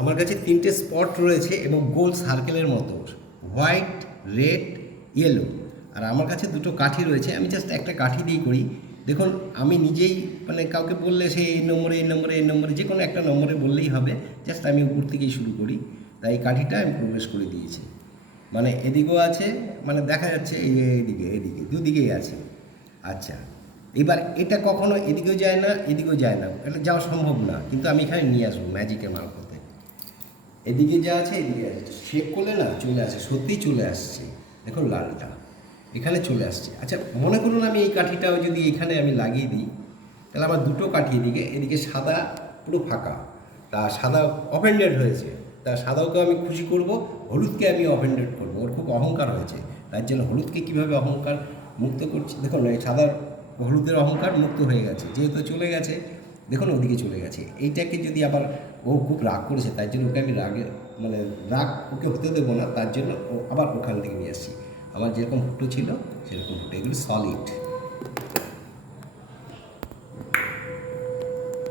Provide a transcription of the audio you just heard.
আমার কাছে 3টে স্পট রয়েছে এবং গোল সার্কেলের মতো, হোয়াইট, রেড, ইয়েলো। আর আমার কাছে 2টো কাঠি রয়েছে, আমি জাস্ট একটা কাঠি দিয়েই করি। দেখুন আমি নিজেই মানে কাউকে বললে সে এই নম্বরে যে কোনো একটা নম্বরে বললেই হবে, জাস্ট আমি উপর থেকেই শুরু করি। তাই এই কাঠিটা আমি প্রবেশ করে দিয়েছি, মানে এদিকেও আছে, মানে দেখা যাচ্ছে এই যে এদিকে দুদিকেই আছে। আচ্ছা, এবার এটা কখনো এদিকেও যায় না এদিকেও যায় না, এটা যাওয়া সম্ভব না, কিন্তু আমি এখানে নিয়ে আসবো ম্যাজিকের মারফতে। এদিকে যা আছে এদিকে আছে, শেক করলে না চলে আসে, সত্যিই চলে আসছে। দেখুন লালটা এখানে চলে আসছে। আচ্ছা মনে করুন আমি এই কাঠিটাও যদি এখানে আমি লাগিয়ে দিই, তাহলে আমার 2টো কাঠি এদিকে সাদা পুরো ফাঁকা, তা সাদা অফেন্ডেড হয়েছে, তা সাদাওকে আমি খুশি করব, হলুদকে আমি অফেন্ডেড করব, ওর খুব অহংকার হয়েছে, তার জন্য হলুদকে কীভাবে অহংকার মুক্ত করছি দেখুন, এই সাদা হলুদের অহংকার মুক্ত হয়ে গেছে, যেহেতু চলে গেছে দেখুন ওদিকে চলে গেছে। এইটাকে যদি আবার ও খুব রাগ করেছে, তার জন্য ওকে আমি মানে রাগ ওকে হতে দেবো না, তার জন্য ও আবার ওখান থেকে নিয়ে আসছি। আমার যেরকম ফুটো ছিল সেরকম ফুটো, এগুলো সলিড।